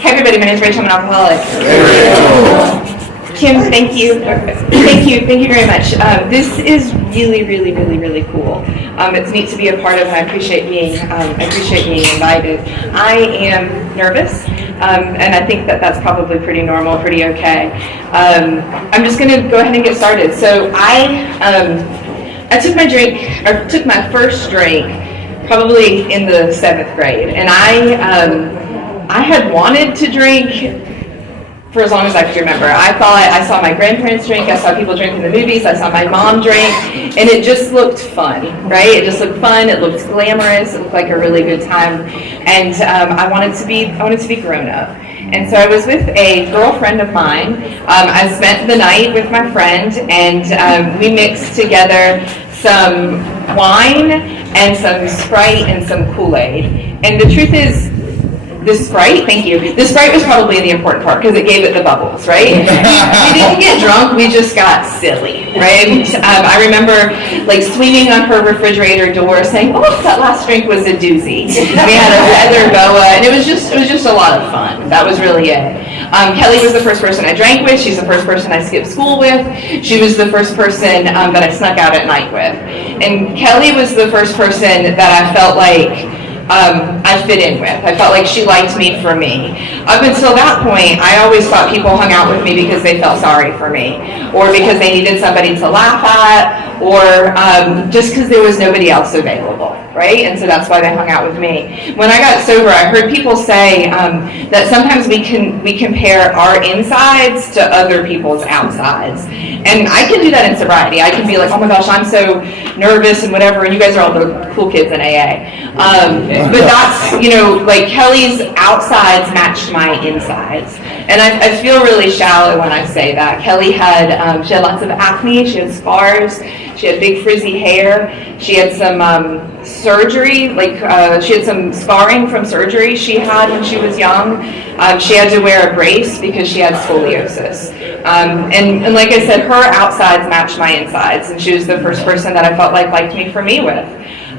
Hi everybody, my name is Rachel, I'm an alcoholic. Kim, thank you very much. This is really cool. It's neat to be a part of, and I appreciate being invited. I am nervous, and I think that's probably pretty normal, pretty okay. I'm just going to go ahead and get started. So I took my first drink probably in the 7th grade, and I had wanted to drink for as long as I could remember. I saw my grandparents drink, I saw people drink in the movies, I saw my mom drink, and it just looked fun, right? It just looked fun, it looked glamorous, it looked like a really good time, and I wanted to be grown up. And so I was with a girlfriend of mine. I spent the night with my friend, and we mixed together some wine and some Sprite and some Kool-Aid. And the truth is, the Sprite was probably the important part because it gave it the bubbles, right? We didn't get drunk, we just got silly, right? I remember like swinging on her refrigerator door saying, oh, that last drink was a doozy. We had a leather boa, and it was just a lot of fun. That was really it. Kelly was the first person I drank with. She's the first person I skipped school with. She was the first person that I snuck out at night with. And Kelly was the first person that I felt like I fit in with. I felt like she liked me for me. Up until that point, I always thought people hung out with me because they felt sorry for me, or because they needed somebody to laugh at, or just because there was nobody else available, right? And so that's why they hung out with me. When I got sober, I heard people say that sometimes we compare our insides to other people's outsides. And I can do that in sobriety. I can be like, oh my gosh, I'm so nervous and whatever, and you guys are all the cool kids in AA. But that's, like Kelly's outsides matched my insides. And I feel really shallow when I say that. Kelly she had lots of acne, she had scars, she had big frizzy hair, she had some surgery, she had some scarring from surgery she had when she was young. She had to wear a brace because she had scoliosis. And like I said, her outsides matched my insides, and she was the first person that I felt like liked me for me with.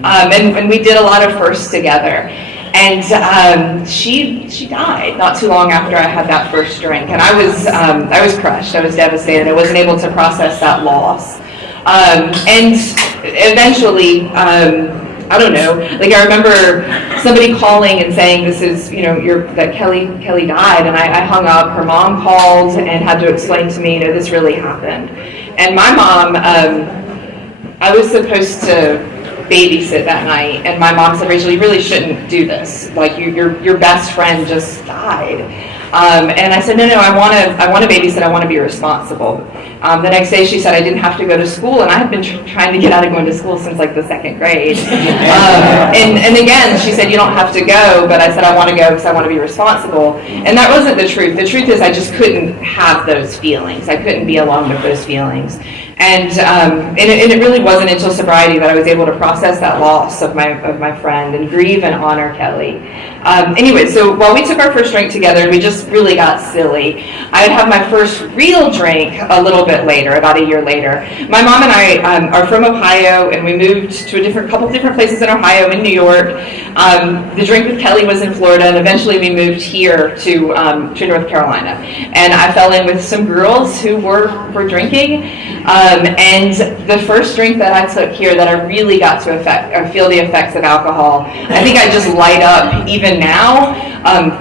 And we did a lot of firsts together. And she died not too long after I had that first drink, and I was crushed. I was devastated. I wasn't able to process that loss. And eventually, I don't know. Like I remember somebody calling and saying, "This is, that Kelly died," and I hung up. Her mom called and had to explain to me, this really happened. And my mom, I was supposed to babysit that night, and my mom said, Rachel, you really shouldn't do this. Like your best friend just died. And I said, no, I want to babysit. I want to be responsible. The next day she said I didn't have to go to school, and I had been trying to get out of going to school since like the 2nd grade. And again, she said, you don't have to go, but I said I want to go because I want to be responsible. And that wasn't the truth. The truth is I just couldn't have those feelings. I couldn't be alone with those feelings. And it really wasn't until sobriety that I was able to process that loss of my friend and grieve and honor Kelly. Anyway, so while we took our first drink together and we just really got silly, I would have my first real drink a little bit later, about a year later. My mom and I are from Ohio, and we moved to a couple different places in Ohio, in New York. The drink with Kelly was in Florida, and eventually we moved here to North Carolina. And I fell in with some girls who were drinking. And the first drink that I took here that I really got to feel the effects of alcohol, I think I just light up even now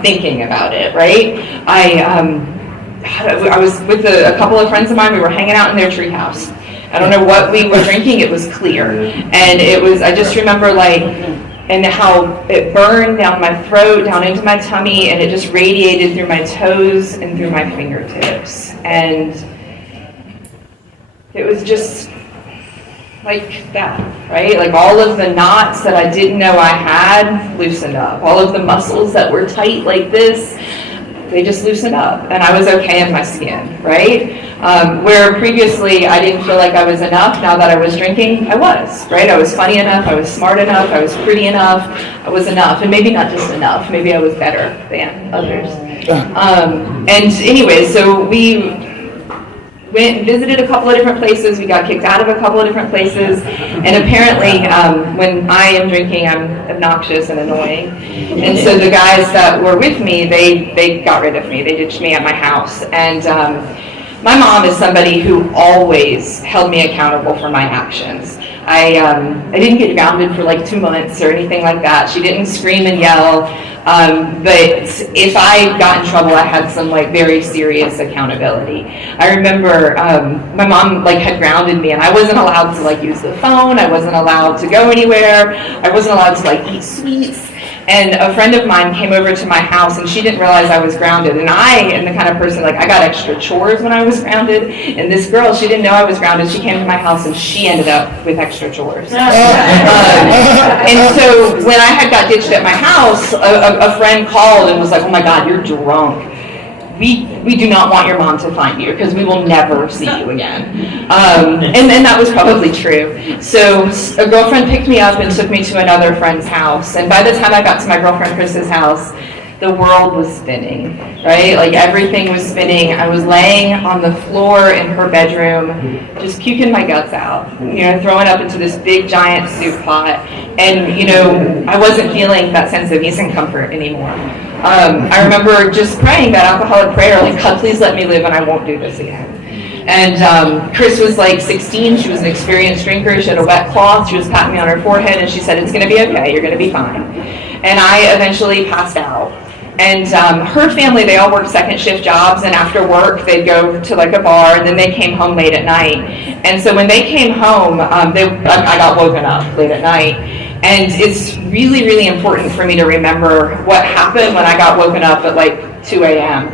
thinking about it, right? I was with a couple of friends of mine. We were hanging out in their treehouse. I don't know what we were drinking. It was clear. And I just remember and how it burned down my throat, down into my tummy, and it just radiated through my toes and through my fingertips. And it was just like that, right? Like all of the knots that I didn't know I had loosened up. All of the muscles that were tight like this, they just loosened up, and I was okay in my skin, right? Where previously I didn't feel like I was enough, now that I was drinking, I was, right? I was funny enough, I was smart enough, I was pretty enough, I was enough, and maybe not just enough, maybe I was better than others. And anyway, so went and visited a couple of different places. We got kicked out of a couple of different places. And apparently, when I am drinking, I'm obnoxious and annoying. And so the guys that were with me, they got rid of me. They ditched me at my house. And my mom is somebody who always held me accountable for my actions. I didn't get grounded for like 2 months or anything like that. She didn't scream and yell. But if I got in trouble, I had some like very serious accountability. I remember my mom like had grounded me, and I wasn't allowed to like use the phone. I wasn't allowed to go anywhere. I wasn't allowed to like eat sweets. And a friend of mine came over to my house, and she didn't realize I was grounded. And I am the kind of person, like, I got extra chores when I was grounded. And this girl, she didn't know I was grounded. She came to my house, and she ended up with extra chores. And so when I had got ditched at my house, a friend called and was like, oh my God, you're drunk. We do not want your mom to find you because we will never see you again. And that was probably true. So a girlfriend picked me up and took me to another friend's house. And by the time I got to my girlfriend Chris's house, the world was spinning, right? Like everything was spinning. I was laying on the floor in her bedroom, just puking my guts out, throwing up into this big giant soup pot. And, I wasn't feeling that sense of ease and comfort anymore. I remember just praying that alcoholic prayer, like, God, please let me live and I won't do this again. And Chris was like 16. She was an experienced drinker. She had a wet cloth. She was patting me on her forehead, and she said, it's going to be okay. You're going to be fine. And I eventually passed out. And her family, they all worked second shift jobs, and after work, they'd go to like a bar, and then they came home late at night. And so when they came home, I got woken up late at night. And it's really, really important for me to remember what happened when I got woken up at like 2 a.m.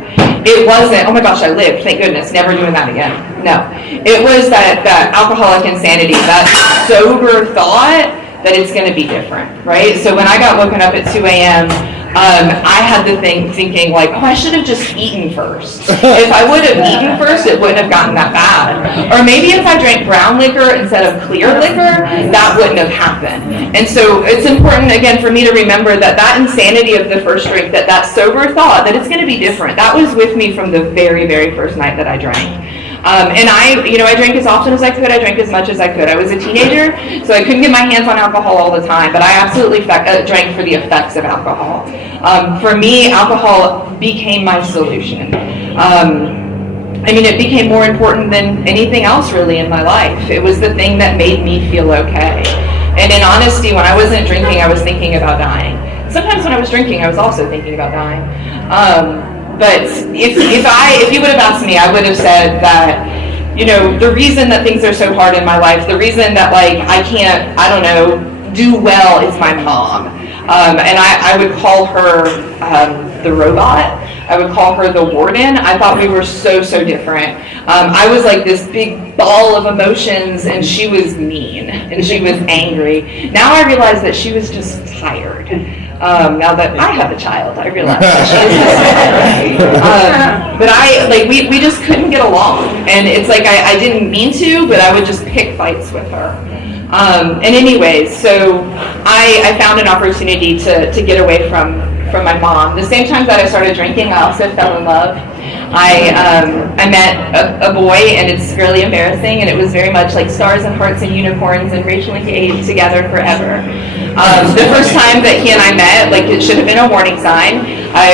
It wasn't, oh my gosh, I lived, thank goodness, never doing that again. No. It was that alcoholic insanity, that sober thought that it's going to be different, right? So when I got woken up at 2 a.m., I had the thinking like, oh, I should have just eaten first. If I would have eaten first, it wouldn't have gotten that bad. Or maybe if I drank brown liquor instead of clear liquor, that wouldn't have happened. And so it's important, again, for me to remember that insanity of the first drink, that sober thought, that it's going to be different, that was with me from the very, very first night that I drank. And I drank as often as I could. I drank as much as I could. I was a teenager, so I couldn't get my hands on alcohol all the time, but I absolutely drank for the effects of alcohol. For me, alcohol became my solution. It became more important than anything else really in my life. It was the thing that made me feel okay. And in honesty, when I wasn't drinking, I was thinking about dying. Sometimes when I was drinking, I was also thinking about dying. But if you would have asked me, I would have said that, the reason that things are so hard in my life, the reason that I can't, do well is my mom. And I would call her the robot. I would call her the warden. I thought we were so different. I was like this big ball of emotions, and she was mean, and she was angry. Now I realize that she was just tired. Now that I have a child, I realize that she is just tired. But we just couldn't get along. And it's like I didn't mean to, but I would just pick fights with her. And anyways, so I found an opportunity to get away from my mom. The same time that I started drinking, I also fell in love. I met a boy, and it's really embarrassing, and it was very much like stars and hearts and unicorns and Rachel and Kate together forever. The first time that he and I met, it should have been a warning sign.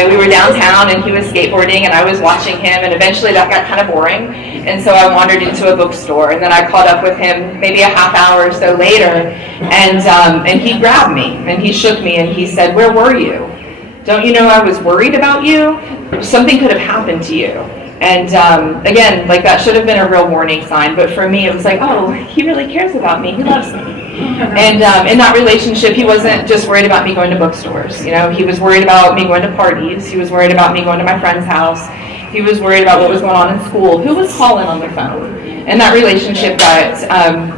We were downtown, and he was skateboarding, and I was watching him, and eventually that got kind of boring, and so I wandered into a bookstore, and then I caught up with him maybe a half hour or so later, and he grabbed me, and he shook me, and he said, "Where were you? Don't you know I was worried about you? Something could have happened to you." And again, that should have been a real warning sign, but for me it was like, oh, he really cares about me, he loves me. And in that relationship, he wasn't just worried about me going to bookstores. He was worried about me going to parties. He was worried about me going to my friend's house. He was worried about what was going on in school. Who was calling on their phone? And that relationship got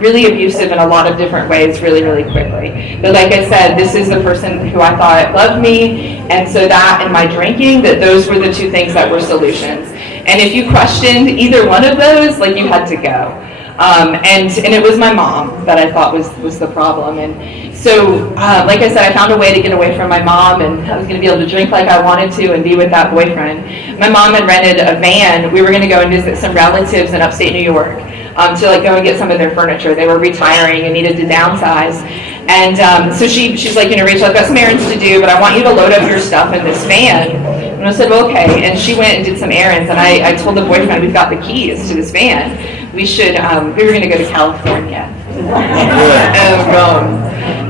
really abusive in a lot of different ways really, really quickly. But like I said, this is the person who I thought loved me, and so that and my drinking, that those were the two things that were solutions. And if you questioned either one of those, you had to go. And it was my mom that I thought was the problem. And so, like I said, I found a way to get away from my mom, and I was going to be able to drink like I wanted to and be with that boyfriend. My mom had rented a van. We were going to go and visit some relatives in upstate New York to like go and get some of their furniture. They were retiring and needed to downsize. And so she's like, Rachel, I've got some errands to do, but I want you to load up your stuff in this van. And I said, well, okay. And she went and did some errands, and I told the boyfriend, we've got the keys to this van. We were going to go to California.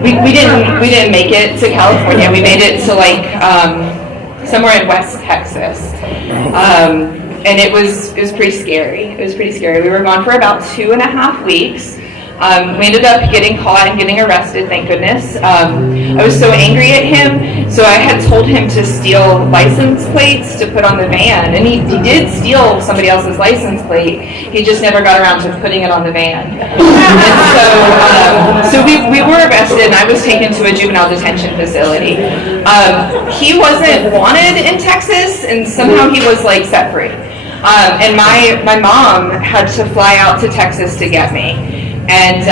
We didn't make it to California. We made it to like somewhere in West Texas. And it was pretty scary. It was pretty scary. We were gone for about 2.5 weeks. We ended up getting caught and getting arrested, thank goodness. I was so angry at him, so I had told him to steal license plates to put on the van, and he did steal somebody else's license plate. He just never got around to putting it on the van. And so we were arrested, and I was taken to a juvenile detention facility. He wasn't wanted in Texas, and somehow he was like set free. And my mom had to fly out to Texas to get me. And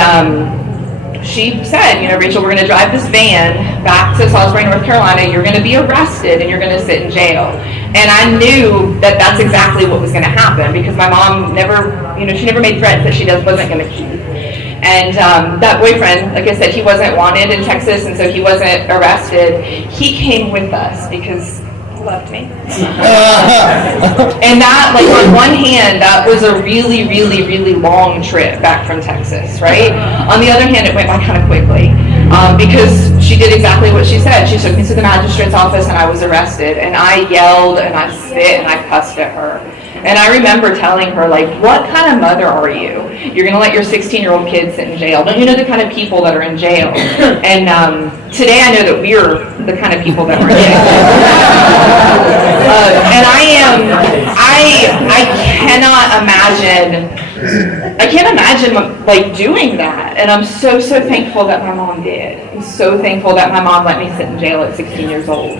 she said, Rachel, we're going to drive this van back to Salisbury, North Carolina. You're going to be arrested and you're going to sit in jail. And I knew that that's exactly what was going to happen, because my mom never, she never made threats that she wasn't going to keep. And that boyfriend, like I said, he wasn't wanted in Texas, and so he wasn't arrested. He came with us because he loved me. And that, like, on one hand, that was a really, really, really long trip back from Texas, right? On the other hand, it went by kind of quickly, because she did exactly what she said. She took me to the magistrate's office, and I was arrested, and I yelled, and I spit, and I cussed at her. And I remember telling her, like, what kind of mother are you? You're going to let your 16-year-old kid sit in jail. Don't you know the kind of people that are in jail? And today I know that we're the kind of people that are in jail. And I can't imagine like doing that. And I'm so thankful that my mom did. I'm so thankful that my mom let me sit in jail at 16 years old.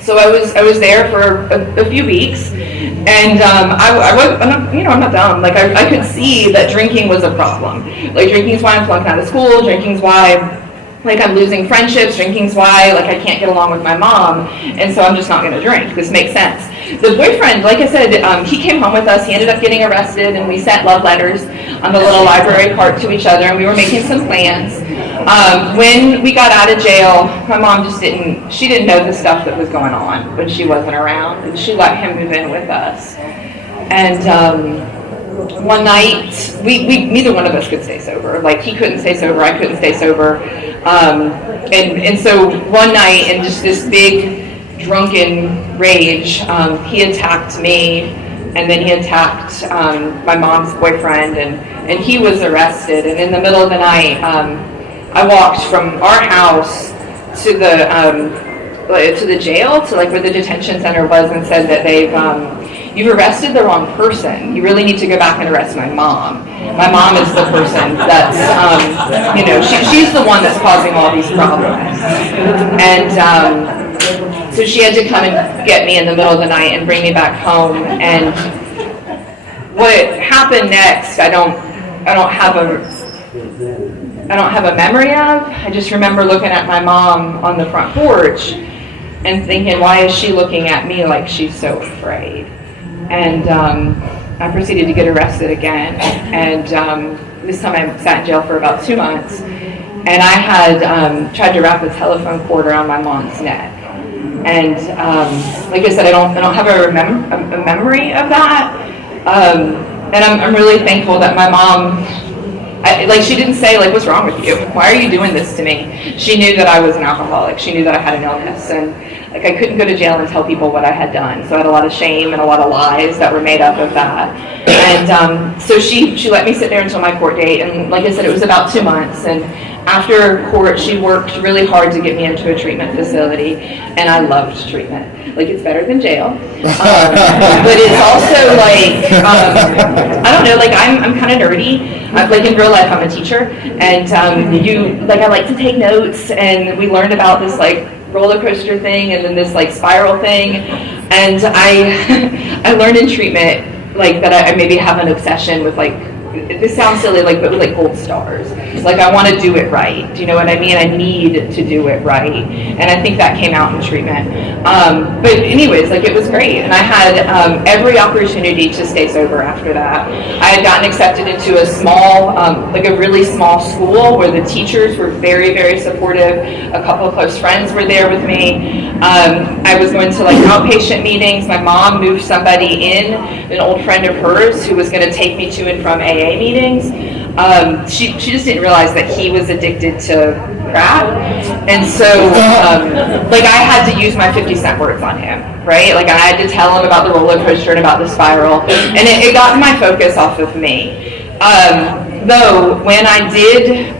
So I was there for a few weeks, and I'm not dumb. Like I could see that drinking was a problem. Like drinking's why I'm flunking out of school. Drinking's why like I'm losing friendships. Drinking's why like I can't get along with my mom, and so I'm just not going to drink. This makes sense. The boyfriend, like I said, he came home with us. He ended up getting arrested, and we sent love letters on the little library cart to each other, and we were making some plans. When we got out of jail, my mom just didn't know the stuff that was going on when she wasn't around, and she let him move in with us. And one night, we neither one of us could stay sober. Like he couldn't stay sober, I couldn't stay sober. And so one night, in just this big drunken rage, he attacked me, and then he attacked my mom's boyfriend, and he was arrested. And in the middle of the night, I walked from our house to the jail, to like where the detention center was, and said that you've arrested the wrong person. You really need to go back and arrest my mom. My mom is the person that's, she's the one that's causing all these problems. And so she had to come and get me in the middle of the night and bring me back home. And what happened next, I don't have a memory of. I just remember looking at my mom on the front porch and thinking, why is she looking at me like she's so afraid? And I proceeded to get arrested again. And this time I sat in jail for about 2 months. And I had tried to wrap a telephone cord around my mom's neck. And like I said, I don't have a memory of that. And I'm really thankful that my mom, she didn't say, like, what's wrong with you? Why are you doing this to me? She knew that I was an alcoholic. She knew that I had an illness. And, like, I couldn't go to jail and tell people what I had done. So I had a lot of shame and a lot of lies that were made up of that. And so she let me sit there until my court date. And, like I said, it was about 2 months. And after court, she worked really hard to get me into a treatment facility. And I loved treatment. Like, it's better than jail. But it's also, like, I don't know, like, I'm kind of nerdy. Like, in real life, I'm a teacher. And I like to take notes. And we learned about this, like, roller coaster thing and then this, like, spiral thing. And I learned in treatment, like, that I maybe have an obsession with, like, this sounds silly, like, but with like gold stars. Like, I want to do it right. Do you know what I mean? I need to do it right. And I think that came out in treatment. But anyways, like, it was great. And I had every opportunity to stay sober after that. I had gotten accepted into a small, like a really small school where the teachers were very, very supportive. A couple of close friends were there with me. I was going to like outpatient meetings. My mom moved somebody in, an old friend of hers who was going to take me to and from AA meetings. She just didn't realize that he was addicted to crack. And so, like, I had to use my 50-cent words on him, right? Like, I had to tell him about the roller coaster and about the spiral. And it got my focus off of me. Though, when I did...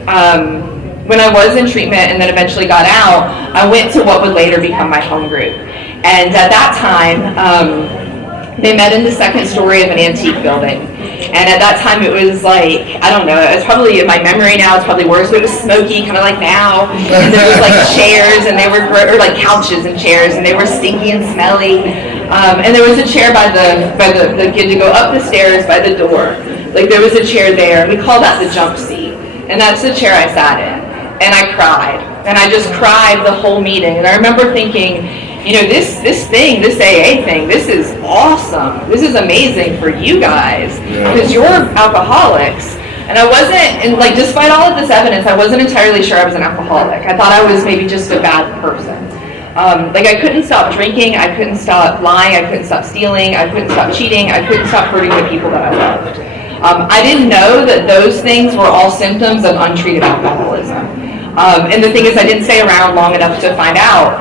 when I was in treatment and then eventually got out, I went to what would later become my home group. And at that time, they met in the second story of an antique building. And at that time it was like, I don't know, it's probably in my memory now, it's probably worse, but it was smoky, kind of like now. And there was like chairs, and they were, or like couches and chairs, and they were stinky and smelly. And there was a chair by the kid to go up the stairs by the door. Like, there was a chair there, and we called that the jump seat. And that's the chair I sat in. And I cried. And I just cried the whole meeting. And I remember thinking, you know, this thing, this AA thing, this is awesome. This is amazing for you guys. Because you're alcoholics. And I wasn't, and like, despite all of this evidence, I wasn't entirely sure I was an alcoholic. I thought I was maybe just a bad person. Like, I couldn't stop drinking. I couldn't stop lying. I couldn't stop stealing. I couldn't stop cheating. I couldn't stop hurting the people that I loved. I didn't know that those things were all symptoms of untreated alcoholism. And the thing is, I didn't stay around long enough to find out.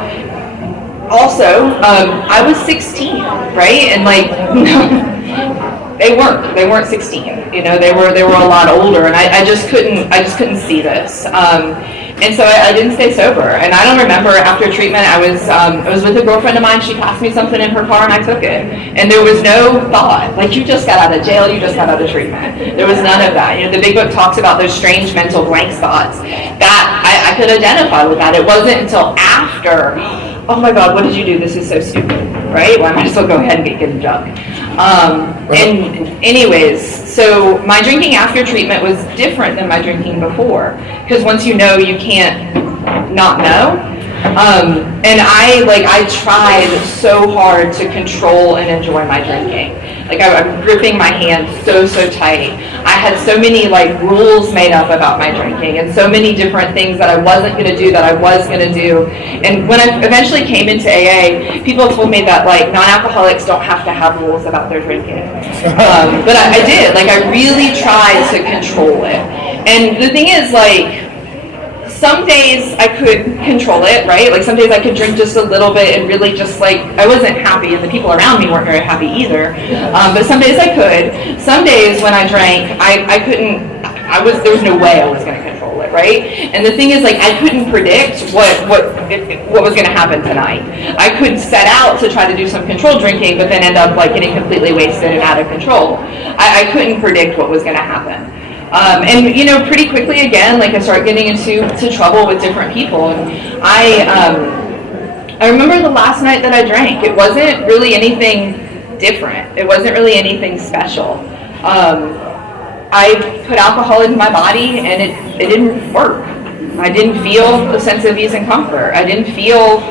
Also, I was 16, right? And like, they weren't 16. You know, they were a lot older, and I just couldn't see this. And so I didn't stay sober. And I don't remember, after treatment, I was with a girlfriend of mine. She passed me something in her car, and I took it. And there was no thought, like, you just got out of jail, you just got out of treatment. There was none of that. You know, the big book talks about those strange mental blank spots. That I could identify with that. It wasn't until after, oh my God, what did you do? This is so stupid, right? Well, I might as well go ahead and get drunk. And anyways, so my drinking after treatment was different than my drinking before, because once you know, you can't not know. And I tried so hard to control and enjoy my drinking. Like, I'm gripping my hand so tight. I had so many like rules made up about my drinking, and so many different things that I wasn't going to do that I was going to do. And when I eventually came into AA, people told me that like non-alcoholics don't have to have rules about their drinking. But I did. Like, I really tried to control it. And the thing is, like, some days I could control it, right? Like, some days I could drink just a little bit and really just like, I wasn't happy, and the people around me weren't very happy either. But some days I could. Some days when I drank, I couldn't, there was no way I was going to control it, right? And the thing is, like, I couldn't predict what was going to happen tonight. I could set out to try to do some controlled drinking, but then end up like getting completely wasted and out of control. I couldn't predict what was going to happen. And, you know, pretty quickly, again, like, I started getting into trouble with different people. And I remember the last night that I drank, it wasn't really anything different. It wasn't really anything special. I put alcohol into my body, and it didn't work. I didn't feel a sense of ease and comfort. I didn't feel,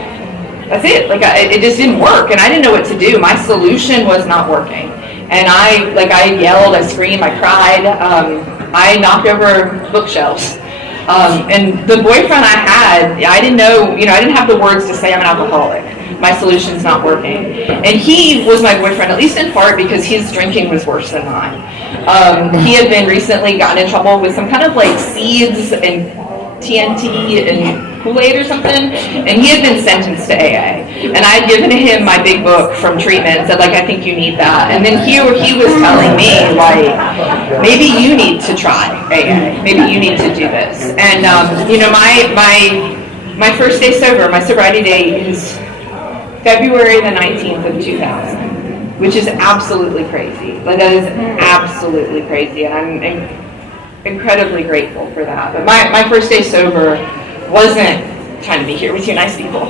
that's it. Like, it just didn't work, and I didn't know what to do. My solution was not working. And I yelled, I screamed, I cried. I knocked over bookshelves. And the boyfriend I had, I didn't know, you know, I didn't have the words to say I'm an alcoholic. My solution's not working. And he was my boyfriend, at least in part because his drinking was worse than mine. He had been recently gotten in trouble with some kind of like seeds and TNT and Kool-Aid or something, and he had been sentenced to AA. And I had given him my big book from treatment and said, like, I think you need that. And then he was telling me, like, maybe you need to try AA. Maybe you need to do this. And, you know, my first day sober, my sobriety date is February the 19th of 2000, which is absolutely crazy. Like, that is absolutely crazy, and I'm incredibly grateful for that. But my first day sober wasn't trying to be here with you nice people.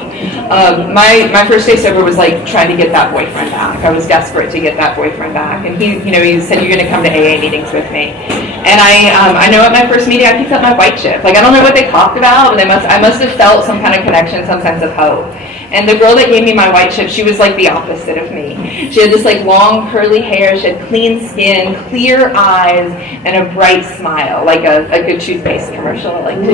My first day sober was like trying to get that boyfriend back. I was desperate to get that boyfriend back, and he said, you're going to come to AA meetings with me. And I know at my first meeting I picked up my white chip. Like, I don't know what they talked about, but I must have felt some kind of connection, some sense of hope. And the girl that gave me my white chip, she was like the opposite of me. She had this like long curly hair, she had clean skin, clear eyes, and a bright smile, like a good toothpaste commercial. Like, and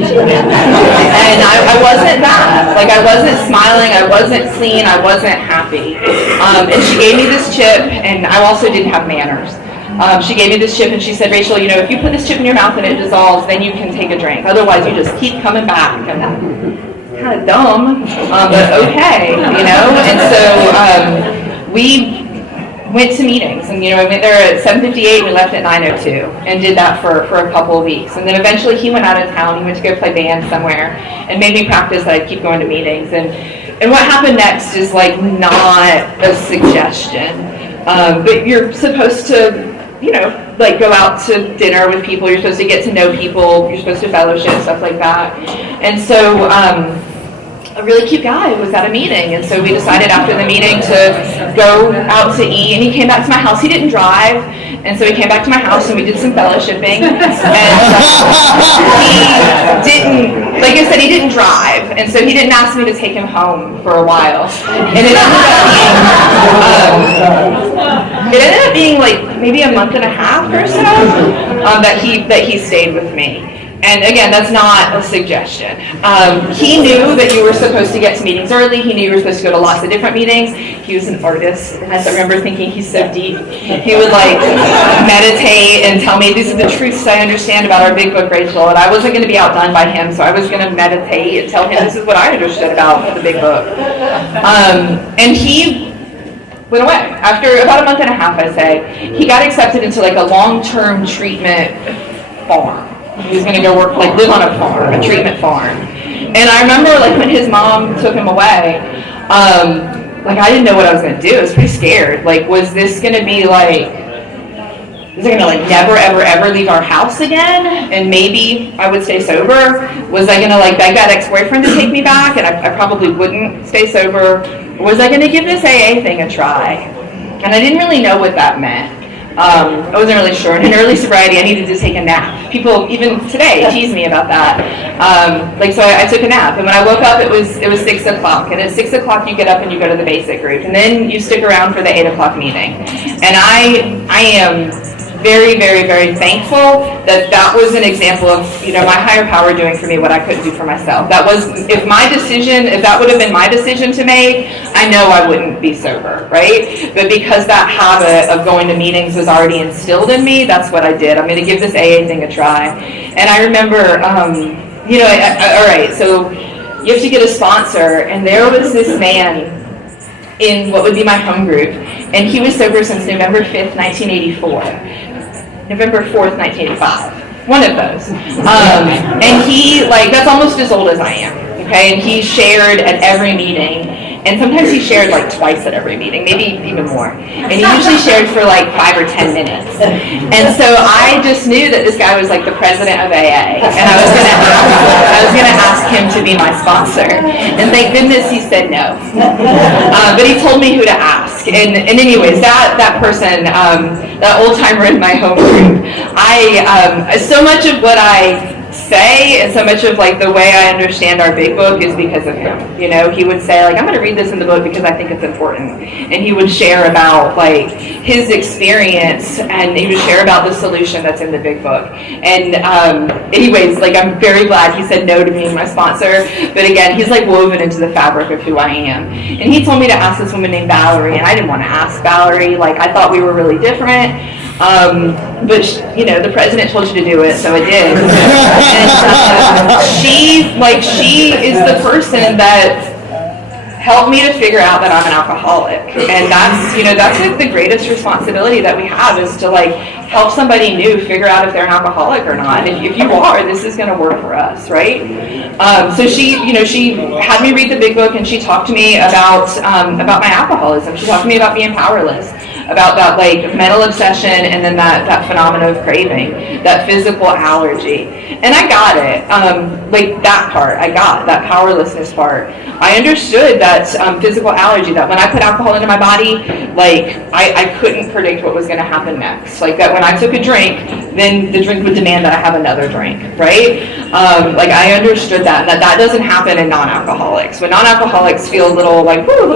I wasn't that. Like, I wasn't smiling, I wasn't clean, I wasn't happy. And she gave me this chip, and I also didn't have manners. She gave me this chip and she said, Rachel, if you put this chip in your mouth and it dissolves, then you can take a drink. Otherwise, you just keep coming back. And kind of dumb, but okay, And so we went to meetings, and I went there at 7:58. We left at 9:02, and did that for a couple of weeks. And then eventually, he went out of town. He went to go play band somewhere, and made me practice that I'd keep going to meetings. And what happened next is like not a suggestion, but you're supposed to, like go out to dinner with people, you're supposed to get to know people, you're supposed to fellowship, stuff like that. And so a really cute guy was at a meeting, and so we decided after the meeting to go out to eat, and he came back to my house. He didn't drive, and so he came back to my house and we did some fellowshipping. And he didn't, like I said, he didn't drive, and so he didn't ask me to take him home for a while. And it ended up being like maybe a month and a half or so that he stayed with me. And again, that's not a suggestion. He knew that you were supposed to get to meetings early. He knew you were supposed to go to lots of different meetings. He was an artist, and I remember thinking he's so deep. He would like meditate and tell me, these are the truths I understand about our big book, Rachel. And I wasn't going to be outdone by him, so I was going to meditate and tell him this is what I understood about the big book. And he went away. After about a month and a half, I say, he got accepted into like a long-term treatment farm. He was going to go live on a farm, a treatment farm. And I remember, when his mom took him away, I didn't know what I was going to do. I was pretty scared. Was this going to be, is it going to, never, ever, ever leave our house again? And maybe I would stay sober? Was I going to, beg that ex-boyfriend to take me back? And I probably wouldn't stay sober. Or was I going to give this AA thing a try? And I didn't really know what that meant. I wasn't really sure. In early sobriety, I needed to take a nap. People, even today, tease me about that. So I took a nap, and when I woke up, it was 6 o'clock. And at 6 o'clock, you get up and you go to the basic group, and then you stick around for the 8 o'clock meeting. And I am very, very, very thankful that was an example of my higher power doing for me what I couldn't do for myself. That was if that would have been my decision to make, I know I wouldn't be sober, right? But because that habit of going to meetings was already instilled in me, that's what I did. I'm going to give this AA thing a try. And I remember, all right, so you have to get a sponsor, and there was this man in what would be my home group, and he was sober since November 5th, 1984. November 4th, 1985. One of those. And he, that's almost as old as I am, okay? And he shared at every meeting, and sometimes he shared twice at every meeting, maybe even more. And he usually shared for 5 or 10 minutes. And so I just knew that this guy was the president of AA, and I was gonna ask him to be my sponsor. And thank goodness he said no. But he told me who to ask. And anyways, that person, that old timer in my home group, so much of what I say and so much of the way I understand our big book is because of him. He would say I'm going to read this in the book because I think it's important, and he would share about his experience, and he would share about the solution that's in the big book. And anyways, I'm very glad he said no to being my sponsor, but again, he's woven into the fabric of who I am. And he told me to ask this woman named Valerie, and I didn't want to ask Valerie. I thought we were really different. But the president told you to do it, so I did. And she is the person that help me to figure out that I'm an alcoholic. And that's like the greatest responsibility that we have, is to like help somebody new figure out if they're an alcoholic or not. And if you are, this is going to work for us, right? So she had me read the big book, and she talked to me about my alcoholism. She talked to me about being powerless, about that like mental obsession, and then that phenomenon of craving, that physical allergy. And I got it. Like that part, I got that powerlessness part. I understood that physical allergy, that when I put alcohol into my body, like I couldn't predict what was going to happen next. Like that when I took a drink, then the drink would demand that I have another drink, right? Like I understood that doesn't happen in non-alcoholics. When non-alcoholics feel a little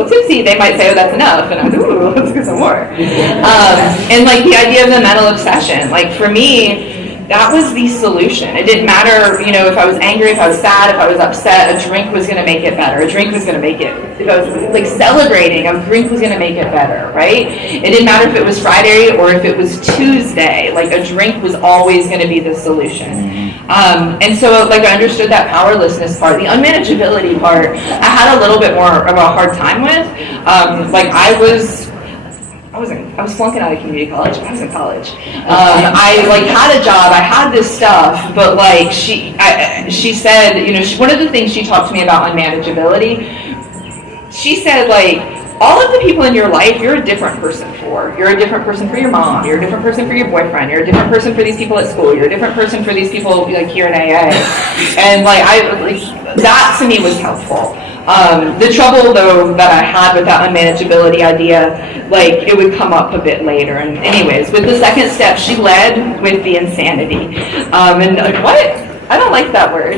tipsy, they might say, oh, that's enough, and I'm like, ooh, let's get some more. And like the idea of the mental obsession, like for me, that was the solution. It didn't matter, if I was angry, if I was sad, if I was upset, a drink was going to make it better. A drink was going to make it, if I was like celebrating, a drink was going to make it better, right? It didn't matter if it was Friday or if it was Tuesday, like a drink was always going to be the solution. And so like I understood that powerlessness part. The unmanageability part, I had a little bit more of a hard time with. I was flunking out of community college. I was in college. I like had a job. I had this stuff, but like she said, one of the things she talked to me about unmanageability. She said like all of the people in your life, you're a different person for. You're a different person for your mom. You're a different person for your boyfriend. You're a different person for these people at school. You're a different person for these people like here in AA. And that to me was helpful. The trouble, though, that I had with that unmanageability idea, like, it would come up a bit later. And anyways, with the second step, she led with the insanity. And like, what? I don't like that word.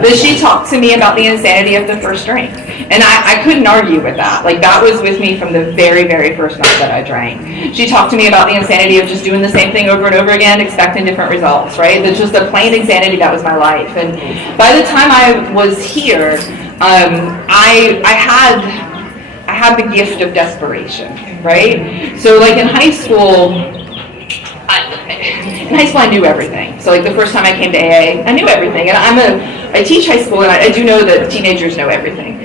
But she talked to me about the insanity of the first drink. And I couldn't argue with that. Like, that was with me from the very, very first night that I drank. She talked to me about the insanity of just doing the same thing over and over again, expecting different results, right? That's just a plain insanity that was my life. And by the time I was here, I had the gift of desperation, right? So like in high school, I knew everything. So like the first time I came to AA, I knew everything. And I teach high school, and I do know that teenagers know everything.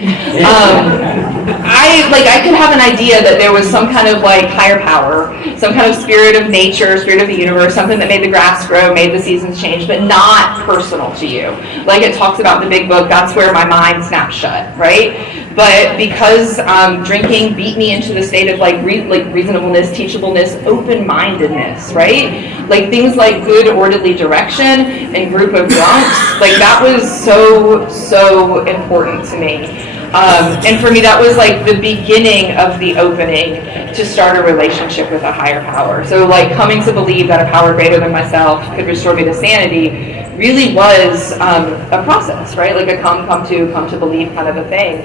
I could have an idea that there was some kind of like higher power, some kind of spirit of nature, spirit of the universe, something that made the grass grow, made the seasons change, but not personal to you. Like it talks about in the big book, that's where my mind snapped shut, right? But because drinking beat me into the state of like reasonableness, teachableness, open-mindedness, right? Like things like good orderly direction and group of drunks, like that was so important to me. And for me, that was like the beginning of the opening to start a relationship with a higher power. So like coming to believe that a power greater than myself could restore me to sanity really was a process, right? Like a come to believe kind of a thing.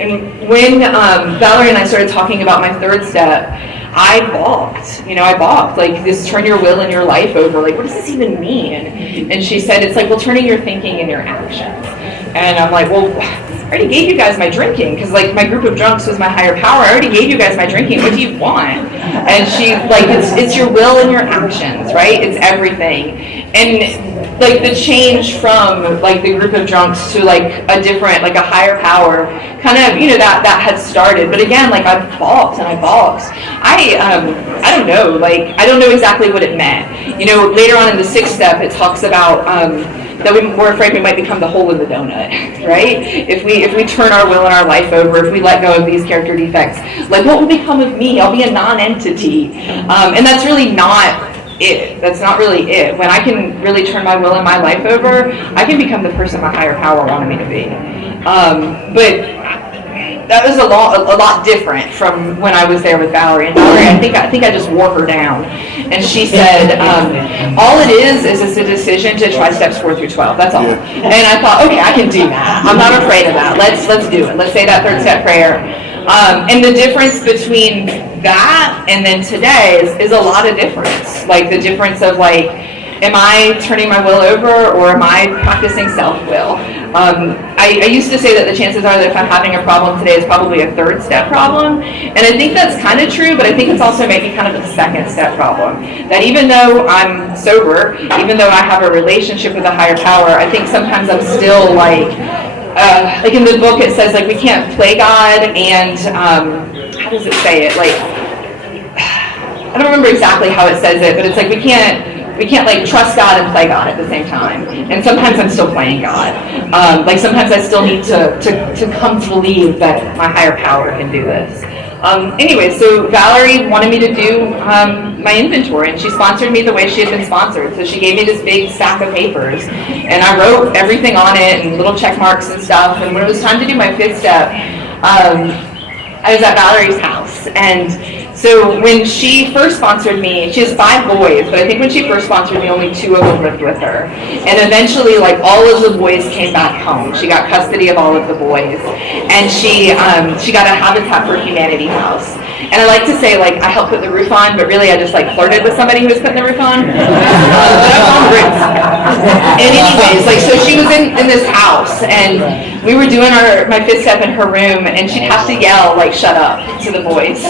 And when Valerie and I started talking about my third step, I balked. I balked. Like this, turn your will and your life over. Like, what does this even mean? And she said, it's like, well, turning your thinking and your actions. And I'm like, well, I already gave you guys my drinking, because like my group of drunks was my higher power. I already gave you guys my drinking. What do you want? And she like, it's your will and your actions, right? It's everything. And like the change from like the group of drunks to like a different, like a higher power, kind of, that had started. But again, like I balked. I don't know, like I don't know exactly what it meant. Later on in the sixth step, it talks about that we're afraid we might become the hole in the donut, right? If we turn our will and our life over, if we let go of these character defects, like what will become of me? I'll be a non-entity. And that's really not it. That's not really it. When I can really turn my will and my life over, I can become the person my higher power wanted me to be. But that was a lot different from when I was there with Valerie. And Valerie, I think I just wore her down. And she said, all it is it's a decision to try steps 4 through 12. That's all. Yeah. And I thought, okay, I can do that. I'm not afraid of that. Let's do it. Let's say that third step prayer. And the difference between that and then today is a lot of difference. Like the difference of like, am I turning my will over, or am I practicing self-will? I used to say that the chances are that if I'm having a problem today, it's probably a third step problem. And I think that's kind of true, but I think it's also maybe kind of a second step problem. That even though I'm sober, even though I have a relationship with a higher power, I think sometimes I'm still like like in the book it says like we can't play God and how does it say it? Like I don't remember exactly how it says it, but it's like we can't like trust God and play God at the same time. And sometimes I'm still playing God. Like sometimes I still need to come to believe that my higher power can do this. Anyway, so Valerie wanted me to do my inventory, and she sponsored me the way she had been sponsored. So she gave me this big stack of papers, and I wrote everything on it and little check marks and stuff. And when it was time to do my 5th step, I was at Valerie's house, and so when she first sponsored me, she has 5 boys, but I think when she first sponsored me, only 2 of them lived with her. And eventually, like, all of the boys came back home. She got custody of all of the boys, and she got a Habitat for Humanity house. And I like to say, like, I helped put the roof on, but really I just, like, flirted with somebody who was putting the roof on. But I was on the roof. And anyways, like, so she was in this house, and we were doing my 5th step in her room, and she'd have to yell, like, shut up to the boys.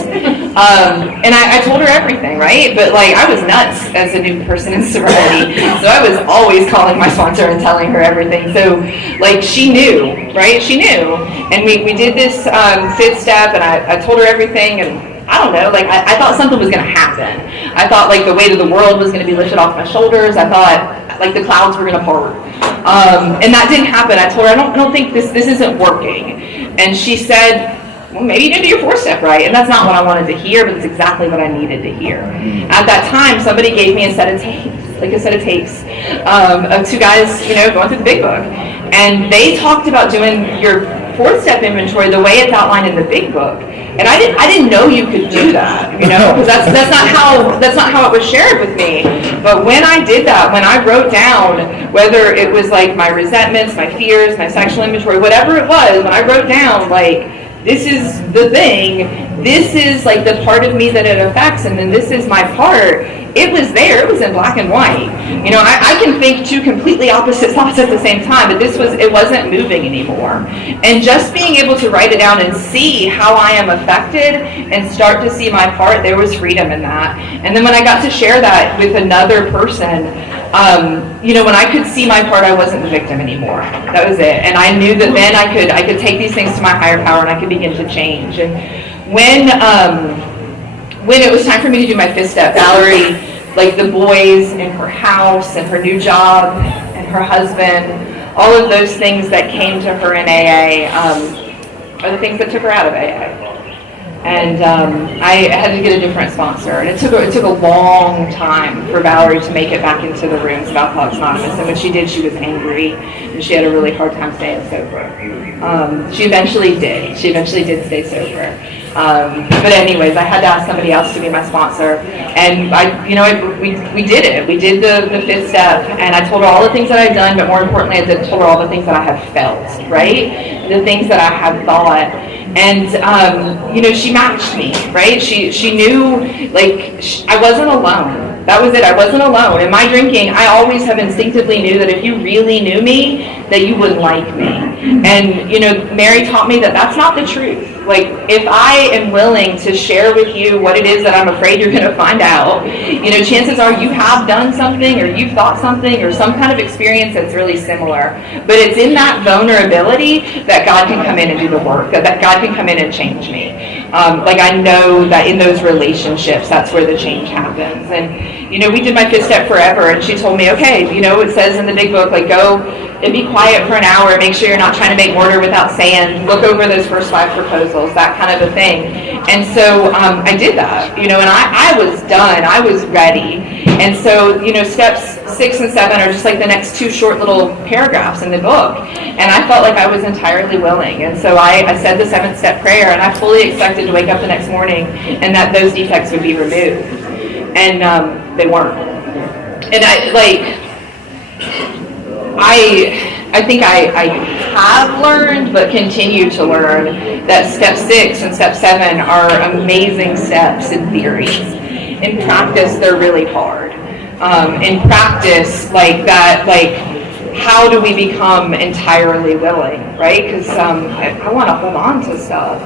And I told her everything, right? But, like, I was nuts as a new person in sobriety, so I was always calling my sponsor and telling her everything. So, like, she knew, right? She knew. And we did this 5th step, and I told her everything, and I don't know, like, I thought something was going to happen. I thought, like, the weight of the world was going to be lifted off my shoulders. I thought, like, the clouds were going to part. And that didn't happen. I told her, I don't think this isn't working. And she said, well, maybe you didn't do your 4th step right. And that's not what I wanted to hear, but it's exactly what I needed to hear. At that time, somebody gave me a set of tapes of 2 guys, going through the big book. And they talked about doing your 4th step inventory the way it's outlined in the big book. And I didn't know you could do that, because that's not how it was shared with me. But when I did that, when I wrote down whether it was like my resentments, my fears, my sexual inventory, whatever it was, when I wrote down like, this is the thing, this is like the part of me that it affects, and then this is my part, it was there, it was in black and white. I can think 2 completely opposite thoughts at the same time, but it wasn't moving anymore. And just being able to write it down and see how I am affected and start to see my part, there was freedom in that. And then when I got to share that with another person, when I could see my part, I wasn't the victim anymore. That was it. And I knew that then I could take these things to my higher power and I could begin to change. And when it was time for me to do my 5th step, Valerie, like the boys and her house and her new job and her husband, all of those things that came to her in AA are the things that took her out of AA. And I had to get a different sponsor, and it took a long time for Valerie to make it back into the rooms of Alcoholics Anonymous. And when she did, she was angry, and she had a really hard time staying sober. She eventually did. She eventually did stay sober. But anyways, I had to ask somebody else to be my sponsor, and we did it. We did the 5th step, and I told her all the things that I'd done, but more importantly, I told her all the things that I had felt, right? The things that I had thought. And, she matched me, right? She knew, like, I wasn't alone. That was it. I wasn't alone. In my drinking, I always have instinctively knew that if you really knew me, that you wouldn't like me. And, Mary taught me that that's not the truth. Like, if I am willing to share with you what it is that I'm afraid you're going to find out, chances are you have done something or you've thought something or some kind of experience that's really similar. But it's in that vulnerability that God can come in and do the work, that God can come in and change me. I know that in those relationships, that's where the change happens. And, we did my 5th step forever, and she told me, okay, it says in the big book, like, go and be quiet for an hour, make sure you're not trying to make mortar without sand, look over those first 5 proposals, that kind of a thing. And so I did that, and I was done, I was ready. And so, steps 6 and 7 are just like the next 2 short little paragraphs in the book. And I felt like I was entirely willing. And so I said the 7th step prayer, and I fully expected to wake up the next morning and that those defects would be removed. And they weren't. And I think I have learned, but continue to learn, that step 6 and step 7 are amazing steps in theory. In practice, they're really hard. In practice, how do we become entirely willing, right? Because I want to hold on to stuff.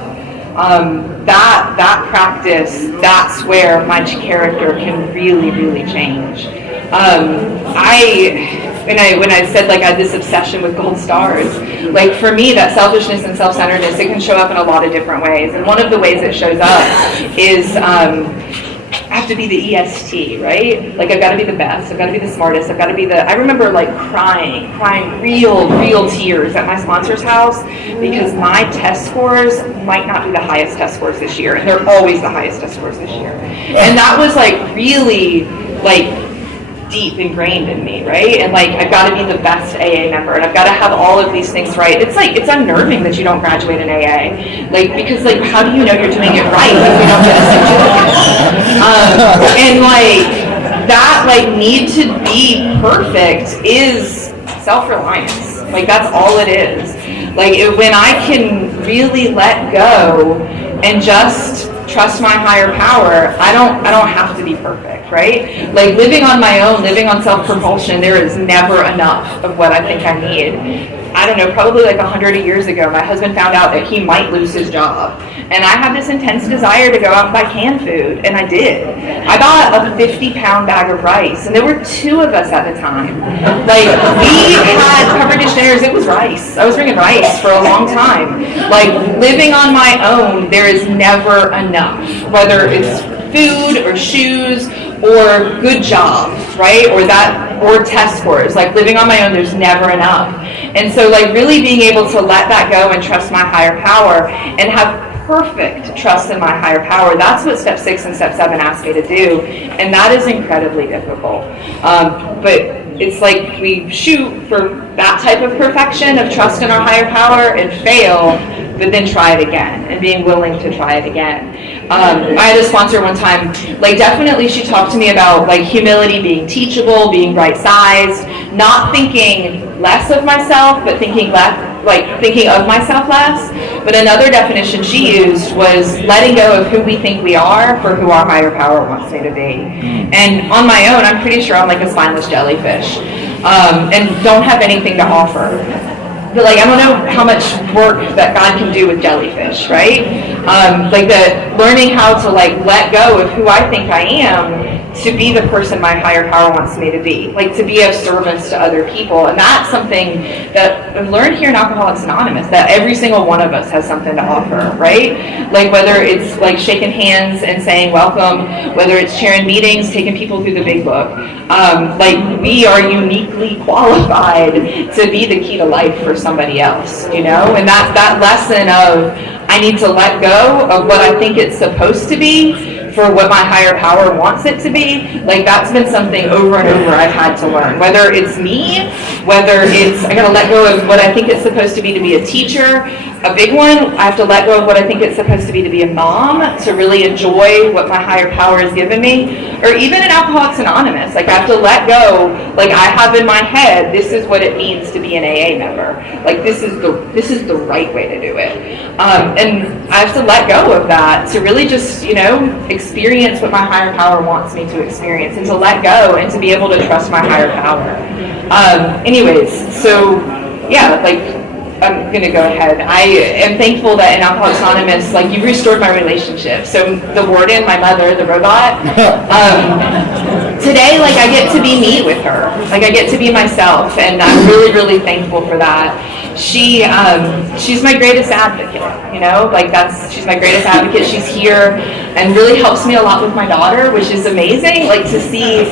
That practice, that's where my character can really, really change. When I said like I had this obsession with gold stars, like for me that selfishness and self-centeredness, it can show up in a lot of different ways. And one of the ways it shows up is I have to be the EST, right? Like I've got to be the best, I've got to be the smartest, I've got to be I remember like crying real tears at my sponsor's house because my test scores might not be the highest test scores this year, and they're always the highest test scores this year. And that was like really like deep ingrained in me, right? And like I've got to be the best AA member, and I've got to have all of these things right. It's like it's unnerving that you don't graduate in AA, like because like how do you know you're doing it right if you don't get a certificate? And like that like need to be perfect is self-reliance. Like that's all it is. Like when I can really let go and just trust my higher power, I don't have to be perfect, right? Like living on my own, living on self-propulsion, there is never enough of what I think I need. I don't know, probably like 100 years ago, my husband found out that he might lose his job. And I had this intense desire to go out and buy canned food, and I did. I bought a 50-pound bag of rice, and there were 2 of us at the time. Like, we had covered dish dinners, it was rice. I was bringing rice for a long time. Like, living on my own, there is never enough, whether it's food or shoes or good jobs, right? Or test scores. Like living on my own, there's never enough. And so like really being able to let that go and trust my higher power and have perfect trust in my higher power, that's what step 6 and step 7 ask me to do. And that is incredibly difficult. But it's like we shoot for that type of perfection of trust in our higher power and fail, but then try it again and being willing to try it again. I had a sponsor one time, like definitely she talked to me about like humility, being teachable, being right-sized, not thinking less of myself, but thinking of myself less. But another definition she used was letting go of who we think we are for who our higher power wants me to be. And on my own, I'm pretty sure I'm like a spineless jellyfish and don't have anything to offer. But like I don't know how much work that God can do with jellyfish, right? Like learning how to like let go of who I think I am to be the person my higher power wants me to be, like to be of service to other people. And that's something that I've learned here in Alcoholics Anonymous, that every single one of us has something to offer, right? Like whether it's like shaking hands and saying welcome, whether it's chairing meetings, taking people through the big book, like we are uniquely qualified to be the key to life for somebody else, you know? And that lesson of I need to let go of what I think it's supposed to be for what my higher power wants it to be, like that's been something over and over I've had to learn. Whether it's me, whether it's, I gotta let go of what I think it's supposed to be a teacher. A big one, I have to let go of what I think it's supposed to be a mom, to really enjoy what my higher power has given me. Or even in Alcoholics Anonymous, like I have to let go, like I have in my head, this is what it means to be an AA member. Like this is the right way to do it. And I have to let go of that to really just, experience what my higher power wants me to experience, and to let go and to be able to trust my higher power. Anyways, so yeah, like I'm going to go ahead. I am thankful that in Alcoholics Anonymous, like you've restored my relationship. So the warden, my mother, the robot, today, like I get to be me with her. Like I get to be myself, and I'm really, really thankful for that. She's my greatest advocate, she's my greatest advocate. She's here and really helps me a lot with my daughter, which is amazing. Like to see,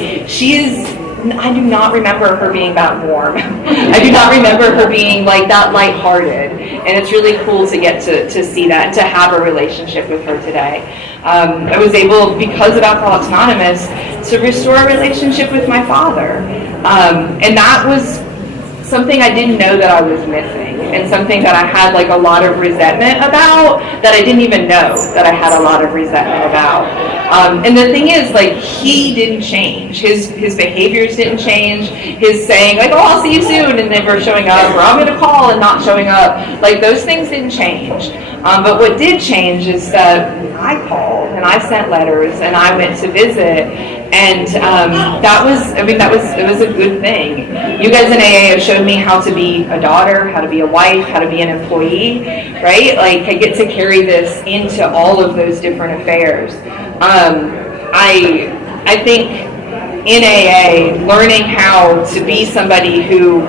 I do not remember her being that warm. I do not remember her being like that lighthearted. And it's really cool to get to see that, to have a relationship with her today. I was able, because of Alcoholics Anonymous, to restore a relationship with my father. And that was something I didn't know that I was missing, and something that I had like a lot of resentment about, that I didn't even know that I had a lot of resentment about. And the thing is, like, he didn't change. His behaviors didn't change. His saying, like, oh, I'll see you soon, and never showing up, or I'm going to call and not showing up, like, those things didn't change. But what did change is that I called, and I sent letters, and I went to visit, and it was a good thing. You guys in AA have showed me how to be a daughter, how to be a wife, how to be an employee, right? Like, I get to carry this into all of those different affairs. I think in AA, learning how to be somebody who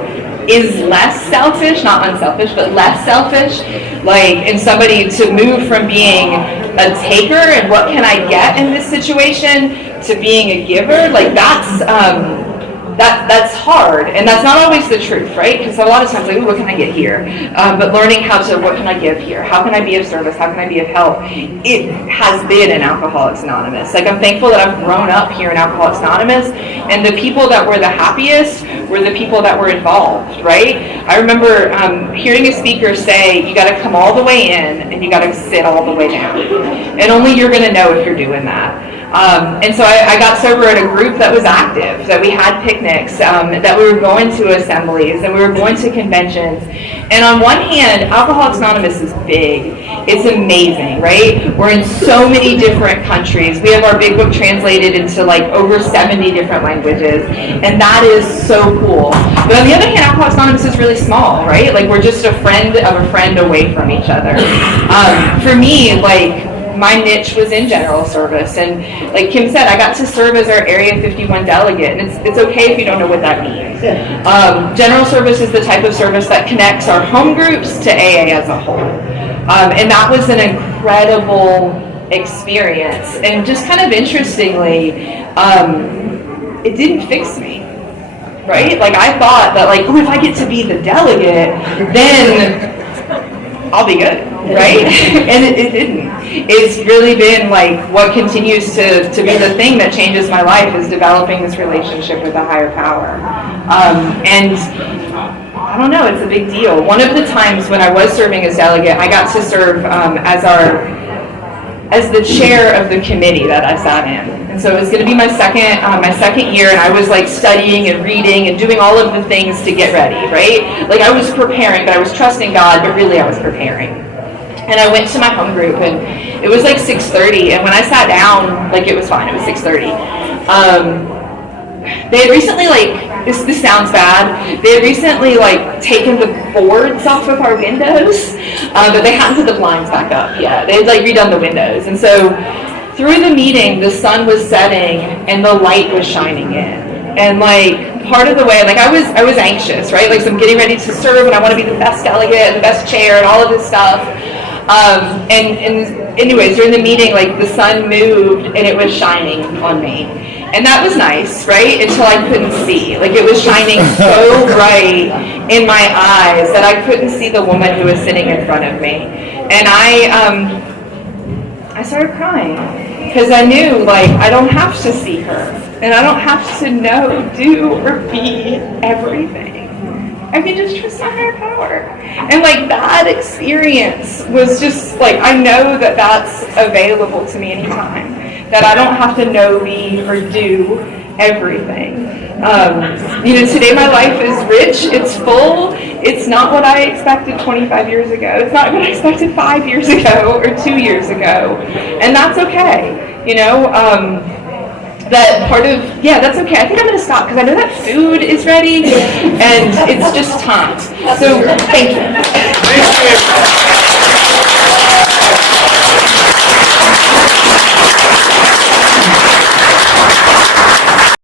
is less selfish, not unselfish, but less selfish, like, and somebody to move from being a taker and what can I get in this situation to being a giver, like that's hard, and that's not always the truth, right? Because a lot of times, like, what can I get here? But learning how to, what can I give here? How can I be of service? How can I be of help? It has been in Alcoholics Anonymous. Like, I'm thankful that I've grown up here in Alcoholics Anonymous, and the people that were the happiest were the people that were involved, right? I remember hearing a speaker say, you got to come all the way in, and you got to sit all the way down. And only you're going to know if you're doing that. And so I got sober at a group that was active, that we had picnics, that we were going to assemblies, and we were going to conventions. And on one hand, Alcoholics Anonymous is big. It's amazing, right? We're in so many different countries. We have our big book translated into like over 70 different languages, and that is so cool. But on the other hand, Alcoholics Anonymous is really small, right? Like, we're just a friend of a friend away from each other. For me, like, my niche was in general service, and like Kim said, I got to serve as our Area 51 delegate, and it's okay if you don't know what that means. General service is the type of service that connects our home groups to AA as a whole, and that was an incredible experience. And just kind of interestingly, it didn't fix me, right? Like, I thought that, like, oh, if I get to be the delegate, then I'll be good, right? And it didn't. It's really been like what continues to be the thing that changes my life is developing this relationship with a higher power. And I don't know, it's a big deal. One of the times when I was serving as delegate, I got to serve as the chair of the committee that I sat in. And so it was going to be my second year, and I was like studying and reading and doing all of the things to get ready, right? Like, I was preparing, but I was trusting God, but really I was preparing. And I went to my home group, and it was like 6:30, and when I sat down, like, it was fine, it was 6:30. They had recently, like, this sounds bad, they had recently, like, taken the boards off of our windows, but they hadn't put the blinds back up yet. They had, like, redone the windows. And so through the meeting, the sun was setting, and the light was shining in. And, like, part of the way, like, I was anxious, right? Like, so I'm getting ready to serve, and I want to be the best delegate and the best chair and all of this stuff. And anyways, during the meeting, like, the sun moved, and it was shining on me. And that was nice, right? Until I couldn't see. Like, it was shining so bright in my eyes that I couldn't see the woman who was sitting in front of me. And I started crying, because I knew, like, I don't have to see her, and I don't have to know, do, or be everything. I can just trust my higher power. And, like, that experience was just, like, I know that that's available to me anytime, that I don't have to know, be, or do everything. Today my life is rich, it's full, it's not what I expected 25 years ago, it's not what I expected 5 years ago or 2 years ago, and that's okay, that part of, that's okay. I think I'm going to stop, because I know that food is ready, and it's just time. So, thank you.